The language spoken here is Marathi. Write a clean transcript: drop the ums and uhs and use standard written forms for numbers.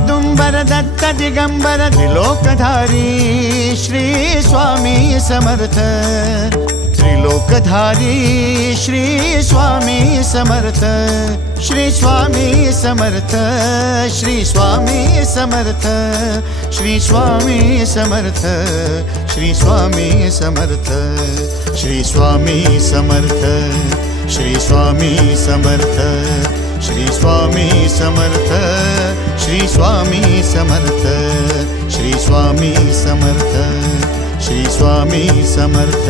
औदुंबर दत्त दिगंबर त्रिलोकधारी श्री स्वामी समर्थ त्रिलोकधारी श्री स्वामी समर्थ श्री स्वामी समर्थ श्री स्वामी समर्थ श्री स्वामी समर्थ श्री स्वामी समर्थ श्री स्वामी समर्थ श्री स्वामी समर्थ श्री स्वामी समर्थ श्री स्वामी समर्थ श्री स्वामी समर्थ श्री स्वामी समर्थ